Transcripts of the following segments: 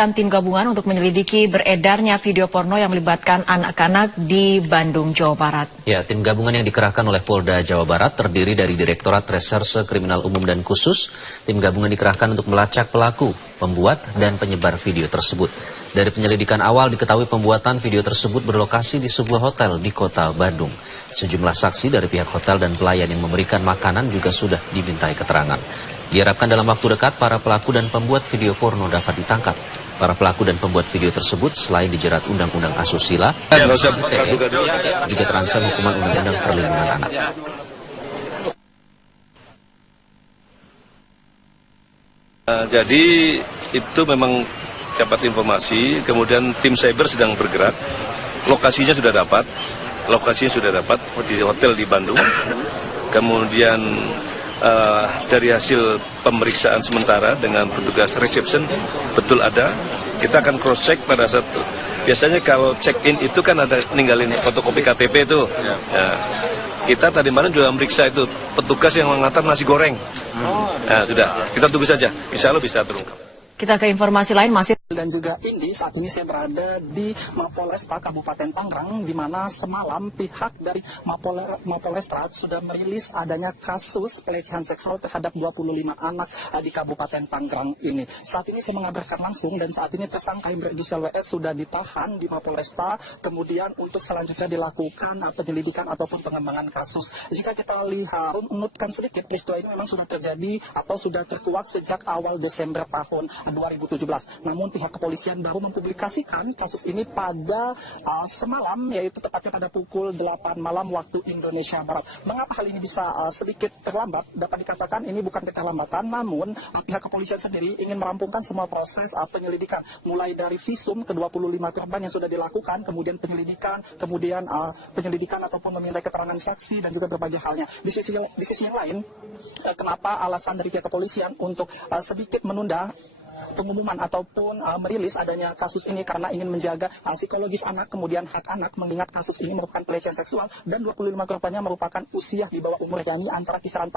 mengerahkan tim gabungan untuk menyelidiki beredarnya video porno yang melibatkan anak-anak di Bandung, Jawa Barat. Ya, tim gabungan yang dikerahkan oleh Polda Jawa Barat terdiri dari Direktorat Reserse Kriminal Umum dan Khusus. Tim gabungan dikerahkan untuk melacak pelaku, pembuat, dan penyebar video tersebut. Dari penyelidikan awal diketahui pembuatan video tersebut berlokasi di sebuah hotel di kota Bandung. Sejumlah saksi dari pihak hotel dan pelayan yang memberikan makanan juga sudah dimintai keterangan. Diharapkan dalam waktu dekat para pelaku dan pembuat video porno dapat ditangkap. Para pelaku dan pembuat video tersebut selain dijerat Undang-Undang Asusila, juga terancam hukuman Undang-Undang Perlindungan Anak. Jadi itu memang dapat informasi, kemudian tim cyber sedang bergerak, lokasinya sudah dapat di hotel di Bandung, kemudian dari hasil pemeriksaan sementara dengan petugas reception betul ada, kita akan cross check pada saat biasanya kalau check in itu kan ada ninggalin fotokopi KTP itu. Nah, kita tadi malam juga meriksa itu petugas yang mengantar nasi goreng. Nah, sudah kita tunggu saja, insya Allah bisa terungkap. Kita ke informasi lain masih. Dan juga Indi, saat ini saya berada di Mapolresta Kabupaten Tangerang, di mana semalam pihak dari Mapolresta sudah merilis adanya kasus pelecehan seksual terhadap 25 anak di Kabupaten Tangerang ini. Saat ini saya mengabarkan langsung dan saat ini tersangka yang berinisial WS sudah ditahan di Mapolresta, kemudian untuk selanjutnya dilakukan penyelidikan ataupun pengembangan kasus. Jika kita lihat, menurutkan sedikit, peristiwa ini memang sudah terjadi atau sudah terkuak sejak awal Desember tahun 2017. Namun pihak kepolisian baru mempublikasikan kasus ini pada semalam, yaitu tepatnya pada pukul 8 malam waktu Indonesia Barat. Mengapa hal ini bisa sedikit terlambat? Dapat dikatakan ini bukan keterlambatan, namun pihak kepolisian sendiri ingin merampungkan semua proses penyelidikan, mulai dari visum ke 25 korban yang sudah dilakukan, kemudian penyelidikan, penyelidikan ataupun meminta keterangan saksi dan juga berbagai halnya. Di sisi yang lain, kenapa alasan dari pihak kepolisian untuk sedikit menunda pengumuman ataupun merilis adanya kasus ini, karena ingin menjaga psikologis anak, kemudian hak anak, mengingat kasus ini merupakan pelecehan seksual dan 25 korbannya merupakan usia di bawah umur, yakni antara kisaran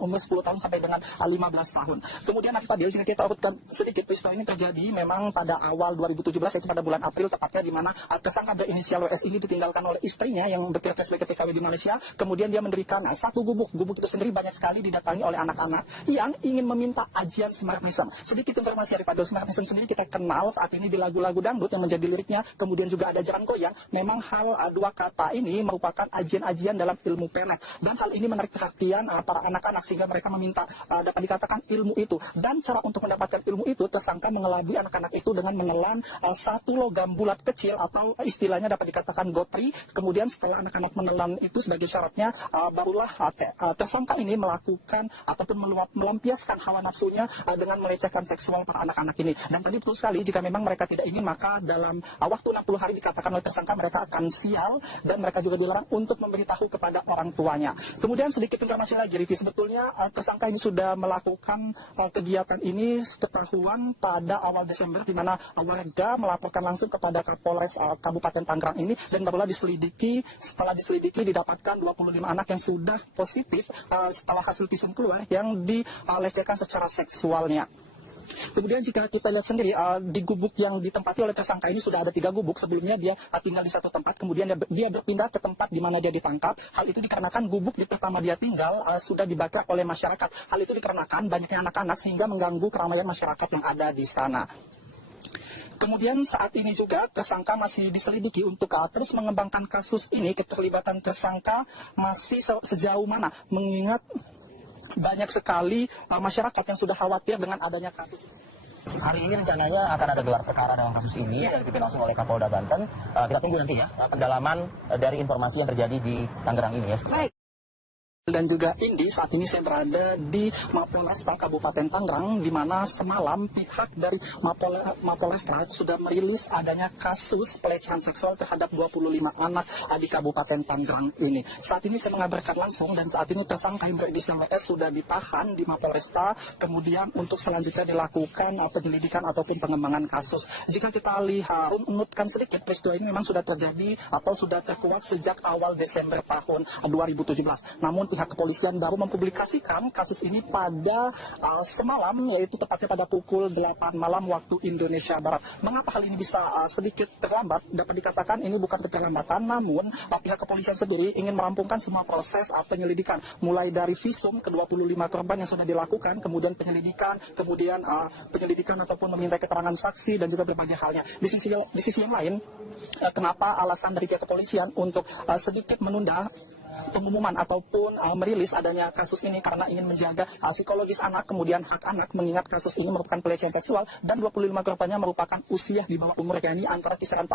umur 10 tahun sampai dengan 15 tahun. Kemudian Fadil, jika kita urutkan sedikit, peristiwa ini terjadi memang pada awal 2017, yaitu pada bulan April tepatnya, di mana tersangka berinisial WS ini ditinggalkan oleh istrinya yang bekerja sebagai TKW di Malaysia. Kemudian dia mendirikan satu gubuk itu sendiri banyak sekali didatangi oleh anak-anak yang ingin meminta ajian Smart Mission. Sedikit informasi dari Fadil, Smart Mission sendiri kita kenal saat ini di lagu-lagu dangdut yang menjadi liriknya, kemudian juga ada jarang goyang. Memang hal dua kata ini merupakan ajian-ajian dalam ilmu pelet, dan hal ini menarik perhatian para anak-anak sehingga mereka meminta dapat dikatakan ilmu itu. Dan cara untuk mendapatkan ilmu itu, tersangka mengelabui anak-anak itu dengan menelan satu logam bulat kecil atau istilahnya dapat dikatakan gotri. Kemudian setelah anak-anak menelan itu sebagai syaratnya, barulah tersangka ini melakukan ataupun melampiaskan hawa nafsunya dengan melecehkan seksual para anak-anak ini. Dan tadi betul sekali, jika memang mereka tidak ingin, maka dalam waktu 60 hari dikatakan oleh tersangka mereka akan sial, dan mereka juga dilarang untuk memberitahu kepada orang tuanya. Kemudian sedikit informasi lagi, Rivi, sebetulnya tersangka ini sudah melakukan kegiatan ini ketahuan pada awal Desember, di mana warga melaporkan langsung kepada Kapolres Kabupaten Tangerang ini, dan barulah setelah diselidiki didapatkan 25 anak yang sudah positif setelah hasil visum keluar yang dilecehkan secara seksual. Kemudian jika kita lihat sendiri di gubuk yang ditempati oleh tersangka ini sudah ada 3 gubuk. Sebelumnya dia tinggal di satu tempat, kemudian dia berpindah ke tempat di mana dia ditangkap. Hal itu dikarenakan gubuk di pertama dia tinggal sudah dibakar oleh masyarakat. Hal itu dikarenakan banyaknya anak-anak sehingga mengganggu keramaian masyarakat yang ada di sana. Kemudian saat ini juga tersangka masih diselidiki untuk terus mengembangkan kasus ini. Keterlibatan tersangka masih sejauh mana, mengingat banyak sekali masyarakat yang sudah khawatir dengan adanya kasus ini. Hari ini rencananya akan ada gelar perkara dalam kasus ini yang dipimpin langsung oleh Kapolda Banten. Kita tunggu nanti ya pendalaman dari informasi yang terjadi di Tangerang ini ya. Baik. Dan juga Indi, saat ini saya berada di Mapolresta Kabupaten Tangerang, di mana semalam pihak dari Mapolresta sudah merilis adanya kasus pelecehan seksual terhadap 25 anak di Kabupaten Tangerang ini. Saat ini saya mengabarkan langsung, dan saat ini tersangka yang berinisial WS sudah ditahan di Mapolresta, kemudian untuk selanjutnya dilakukan penyelidikan ataupun pengembangan kasus. Jika kita lihat, menurutkan sedikit, peristiwa ini memang sudah terjadi atau sudah terkuak sejak awal Desember tahun 2017. Namun pihak kepolisian baru mempublikasikan kasus ini pada semalam, yaitu tepatnya pada pukul 8 malam waktu Indonesia Barat. Mengapa hal ini bisa sedikit terlambat? Dapat dikatakan ini bukan keterlambatan, namun pihak kepolisian sendiri ingin merampungkan semua proses penyelidikan, mulai dari visum ke 25 korban yang sudah dilakukan, kemudian penyelidikan, kemudian penyelidikan ataupun meminta keterangan saksi dan juga berbagai halnya. Di sisi yang lain, kenapa alasan dari pihak kepolisian untuk sedikit menunda pengumuman ataupun merilis adanya kasus ini, karena ingin menjaga psikologis anak, kemudian hak anak, mengingat kasus ini merupakan pelecehan seksual dan 25 korbannya merupakan usia di bawah umur, yakni antara kisaran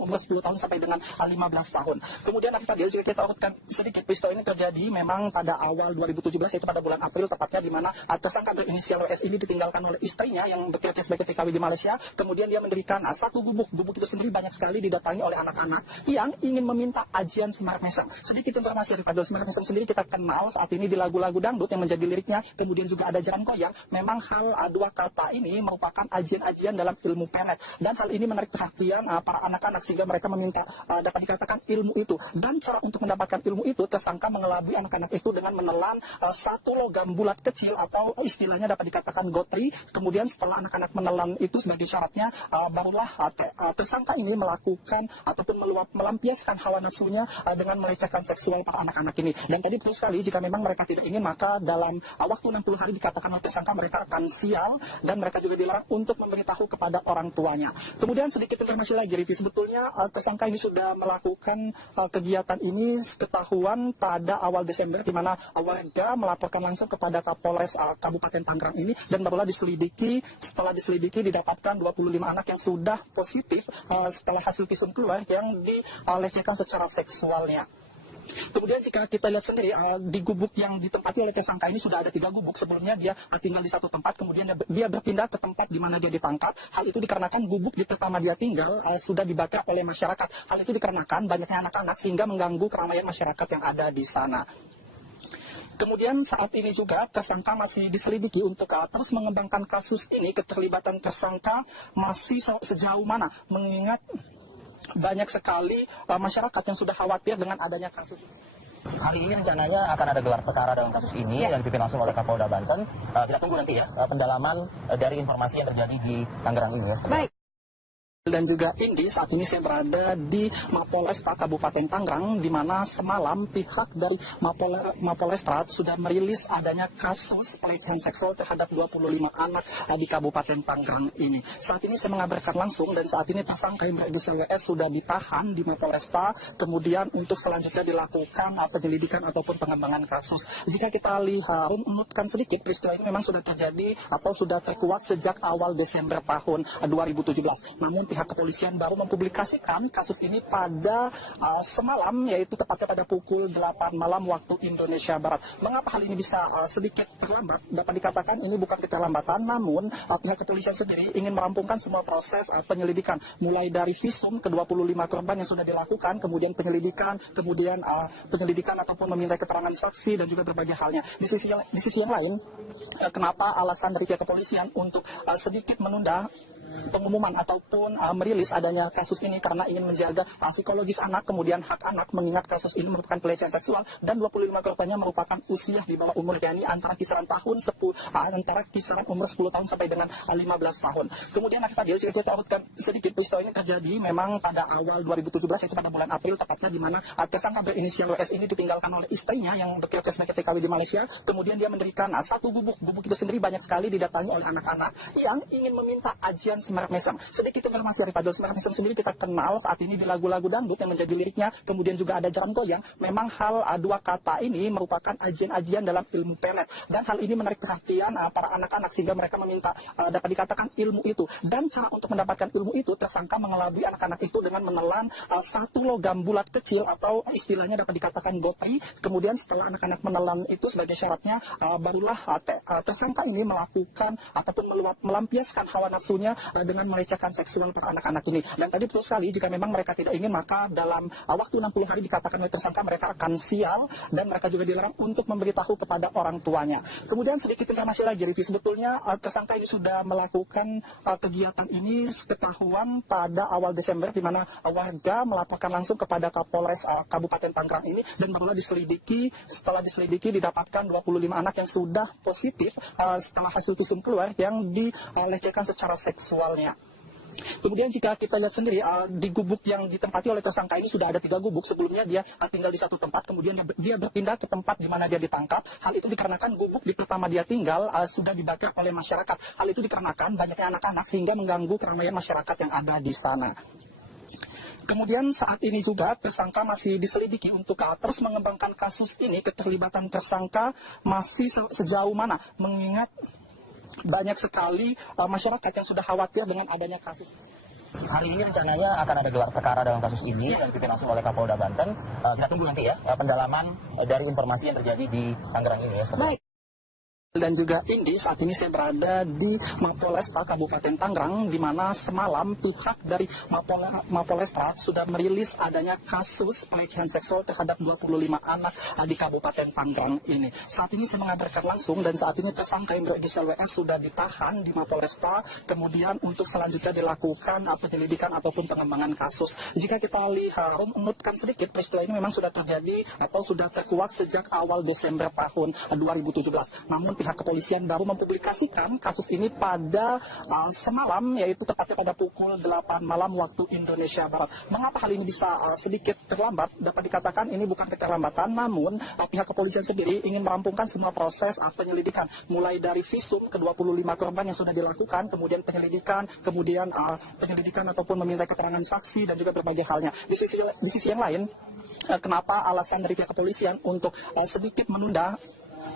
umur 10 tahun sampai dengan 15 tahun. Kemudian Fadil, jika kita urutkan sedikit, peristiwa ini terjadi memang pada awal 2017, yaitu pada bulan April tepatnya, di mana tersangka berinisial WS ini ditinggalkan oleh istrinya yang bekerja sebagai TKW di Malaysia. Kemudian dia mendirikan satu gubuk itu sendiri banyak sekali didatangi oleh anak-anak yang ingin meminta ajian Semar Mesem. Sedikit informasi dari Fadil, Semar Mesem sendiri kita kenal saat ini di lagu-lagu dangdut yang menjadi liriknya, kemudian juga ada jaran koyang. Memang dua kata ini merupakan ajian-ajian dalam ilmu pelet, dan hal ini menarik perhatian para anak-anak sehingga mereka meminta dapat dikatakan ilmu itu. Dan cara untuk mendapatkan ilmu itu, tersangka mengelabui anak-anak itu dengan menelan satu logam bulat kecil atau istilahnya dapat dikatakan gotri. Kemudian setelah anak-anak menelan itu sebagai syaratnya, barulah tersangka ini melakukan ataupun melampiaskan hawa nafsunya dengan melecehkan seksual para anak-anak ini. Dan tadi betul sekali, jika memang mereka tidak ingin, maka dalam waktu 60 hari dikatakan oleh tersangka mereka akan sial, dan mereka juga dilarang untuk memberitahu kepada orang tuanya. Kemudian sedikit informasi lagi, Rivi, sebetulnya tersangka ini sudah melakukan kegiatan ini ketahuan pada awal Desember, di mana warga melaporkan langsung kepada Kapolres Kabupaten Tangerang ini, dan barulah setelah diselidiki didapatkan 25 anak yang sudah positif setelah hasil visum keluar yang dilecehkan secara seksualnya. Kemudian jika kita lihat sendiri di gubuk yang ditempati oleh tersangka ini sudah ada 3 gubuk. Sebelumnya dia tinggal di satu tempat, kemudian dia berpindah ke tempat di mana dia ditangkap. Hal itu dikarenakan gubuk di pertama dia tinggal sudah dibakar oleh masyarakat. Hal itu dikarenakan banyaknya anak-anak sehingga mengganggu keramaian masyarakat yang ada di sana. Kemudian saat ini juga tersangka masih diselidiki untuk terus mengembangkan kasus ini. Keterlibatan tersangka masih sejauh mana, mengingat banyak sekali masyarakat yang sudah khawatir dengan adanya kasus ini. Hari ini rencananya akan ada gelar perkara dalam kasus ini yang dipimpin langsung oleh Kapolda Banten. Kita tunggu nanti ya pendalaman dari informasi yang terjadi di Tangerang ini ya. Baik. Dan juga Indi, saat ini saya berada di Mapolresta Kabupaten Tangerang, di mana semalam pihak dari Mapolresta sudah merilis adanya kasus pelecehan seksual terhadap 25 anak di Kabupaten Tangerang ini. Saat ini saya mengabarkan langsung, dan saat ini tersangka yang berinisial WS sudah ditahan di Mapolresta, kemudian untuk selanjutnya dilakukan penyelidikan ataupun pengembangan kasus. Jika kita lihat, menurutkan sedikit, peristiwa ini memang sudah terjadi atau sudah terkuat sejak awal Desember tahun 2017. Namun pihak kepolisian baru mempublikasikan kasus ini pada semalam, yaitu tepatnya pada pukul 8 malam waktu Indonesia Barat. Mengapa hal ini bisa sedikit terlambat? Dapat dikatakan ini bukan keterlambatan, namun pihak kepolisian sendiri ingin merampungkan semua proses penyelidikan, mulai dari visum ke 25 korban yang sudah dilakukan, kemudian penyelidikan, ataupun meminta keterangan saksi dan juga berbagai halnya. Di sisi yang lain, kenapa alasan dari pihak kepolisian untuk sedikit menunda pengumuman ataupun merilis adanya kasus ini, karena ingin menjaga psikologis anak, kemudian hak anak, mengingat kasus ini merupakan pelecehan seksual dan 25 korbannya merupakan usia di bawah umur, yakni antara kisaran umur 10 tahun sampai dengan 15 tahun. Kemudian Fadil, jika kita urutkan sedikit, peristiwa ini terjadi memang pada awal 2017, yaitu pada bulan April tepatnya, di mana tersangka berinisial WS ini ditinggalkan oleh istrinya yang bekerja sebagai TKW di Malaysia. Kemudian dia mendirikan satu gubuk itu sendiri banyak sekali didatangi oleh anak-anak yang ingin meminta ajian Semar Mesem. Sedikit informasi dari Fadil, Semar Mesem sendiri kita kenal saat ini di lagu-lagu dangdut yang menjadi liriknya, kemudian juga ada jaran koyang. Memang dua kata ini merupakan ajian-ajian dalam ilmu pelet, dan hal ini menarik perhatian para anak-anak sehingga mereka meminta dapat dikatakan ilmu itu. Dan cara untuk mendapatkan ilmu itu, tersangka mengelabui anak-anak itu dengan menelan satu logam bulat kecil atau istilahnya dapat dikatakan gotri. Kemudian setelah anak-anak menelan itu sebagai syaratnya, barulah tersangka ini melakukan ataupun melampiaskan hawa nafsunya dengan melecehkan seksual para anak-anak ini. Dan tadi betul sekali, jika memang mereka tidak ingin, maka dalam waktu 60 hari dikatakan oleh tersangka mereka akan sial, dan mereka juga dilarang untuk memberitahu kepada orang tuanya. Kemudian sedikit informasi lagi, Rivi, sebetulnya tersangka ini sudah melakukan kegiatan ini ketahuan pada awal Desember, di mana warga melaporkan langsung kepada Kapolres Kabupaten Tangerang ini, dan barulah setelah diselidiki didapatkan 25 anak yang sudah positif setelah hasil visum keluar yang dilecehkan secara seksualnya. Kemudian jika kita lihat sendiri di gubuk yang ditempati oleh tersangka ini sudah ada 3 gubuk. Sebelumnya dia tinggal di satu tempat, kemudian dia berpindah ke tempat di mana dia ditangkap. Hal itu dikarenakan gubuk di pertama dia tinggal sudah dibakar oleh masyarakat. Hal itu dikarenakan banyaknya anak-anak sehingga mengganggu keramaian masyarakat yang ada di sana. Kemudian saat ini juga tersangka masih diselidiki untuk terus mengembangkan kasus ini. Keterlibatan tersangka masih sejauh mana, mengingat banyak sekali masyarakat yang sudah khawatir dengan adanya kasus. Hari ini rencananya akan ada gelar perkara dalam kasus ini yang dipimpin langsung oleh Kapolda Banten. Kita tunggu nanti ya pendalaman dari informasi yang terjadi di Tangerang ini ya. Baik. Dan juga Indi, saat ini saya berada di Mapolresta Kabupaten Tangerang, di mana semalam pihak dari Mapolresta sudah merilis adanya kasus pelecehan seksual terhadap 25 anak di Kabupaten Tangerang ini. Saat ini saya mengabarkan langsung, dan saat ini tersangka yang berinisial WS sudah ditahan di Mapolresta, kemudian untuk selanjutnya dilakukan penyelidikan ataupun pengembangan kasus. Jika kita lihat, menurutkan sedikit, peristiwa ini memang sudah terjadi atau sudah terkuak sejak awal Desember tahun 2017. Namun pihak kepolisian baru mempublikasikan kasus ini pada semalam, yaitu tepatnya pada pukul 8 malam waktu Indonesia Barat. Mengapa hal ini bisa sedikit terlambat? Dapat dikatakan ini bukan keterlambatan, namun pihak kepolisian sendiri ingin merampungkan semua proses penyelidikan, mulai dari visum ke 25 korban yang sudah dilakukan, kemudian penyelidikan ataupun meminta keterangan saksi dan juga berbagai halnya. Di sisi yang lain, kenapa alasan dari pihak kepolisian untuk sedikit menunda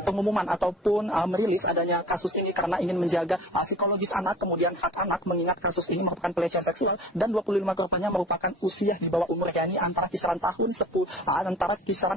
pengumuman ataupun merilis adanya kasus ini, karena ingin menjaga psikologis anak, kemudian hak anak, mengingat kasus ini merupakan pelecehan seksual dan 25 korbannya merupakan usia di bawah umur, yakni antara kisaran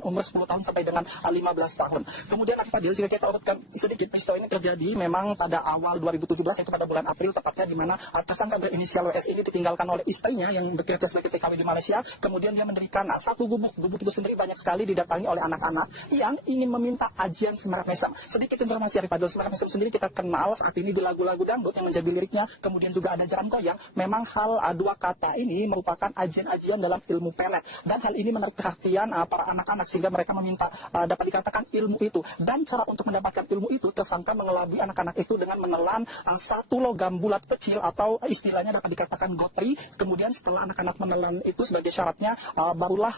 umur 10 tahun sampai dengan 15 tahun. Kemudian Fadil, jika kita urutkan sedikit, peristiwa ini terjadi memang pada awal 2017, yaitu pada bulan April tepatnya, di mana tersangka berinisial WS ini ditinggalkan oleh istrinya yang bekerja sebagai TKW di Malaysia. Kemudian dia mendirikan satu gubuk itu sendiri banyak sekali didatangi oleh anak-anak yang ingin meminta ajian Semerak Mesem. Sedikit informasi dari Padel, Semerak Mesem sendiri kita kenal saat ini di lagu-lagu dangdut yang menjadi liriknya, kemudian juga ada jalan goyang. Memang hal dua kata ini merupakan ajian-ajian dalam ilmu pelet, dan hal ini menarik perhatian para anak-anak sehingga mereka meminta dapat dikatakan ilmu itu. Dan cara untuk mendapatkan ilmu itu, tersangka mengelabui anak-anak itu dengan menelan satu logam bulat kecil atau istilahnya dapat dikatakan gotri. Kemudian setelah anak-anak menelan itu sebagai syaratnya, barulah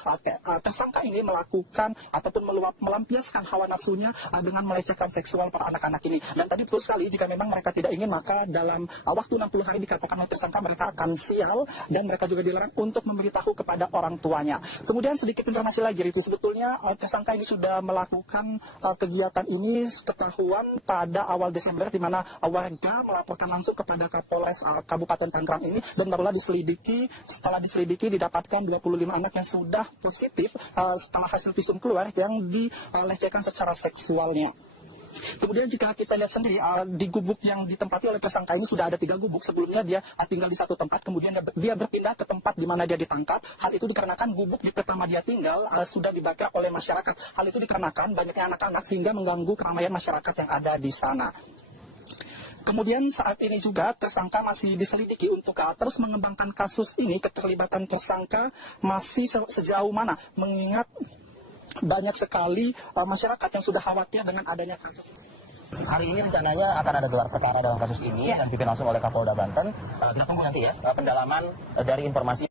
tersangka ini melakukan ataupun melampiaskan hawa nafsunya dengan melecehkan seksual para anak-anak ini. Dan tadi betul sekali, jika memang mereka tidak ingin, maka dalam waktu 60 hari dikatakan oleh tersangka mereka akan sial, dan mereka juga dilarang untuk memberitahu kepada orang tuanya. Kemudian sedikit informasi lagi, Rivi, sebetulnya tersangka ini sudah melakukan kegiatan ini ketahuan pada awal Desember, di mana warga melaporkan langsung kepada Kapolres Kabupaten Tangerang ini, dan barulah setelah diselidiki didapatkan 25 anak yang sudah positif setelah hasil visum keluar yang dilecehkan secara seksualnya. Kemudian jika kita lihat sendiri di gubuk yang ditempati oleh tersangka ini sudah ada 3 gubuk. Sebelumnya dia tinggal di satu tempat, kemudian dia berpindah ke tempat di mana dia ditangkap. Hal itu dikarenakan gubuk di pertama dia tinggal sudah dibakar oleh masyarakat. Hal itu dikarenakan banyaknya anak-anak sehingga mengganggu keramaian masyarakat yang ada di sana. Kemudian saat ini juga tersangka masih diselidiki untuk terus mengembangkan kasus ini. Keterlibatan tersangka masih sejauh mana, mengingat banyak sekali masyarakat yang sudah khawatir dengan adanya kasus. Hari ini rencananya akan ada gelar perkara dalam kasus ini yang dipimpin langsung oleh Kapolda Banten. Kita tunggu nanti ya pendalaman dari informasi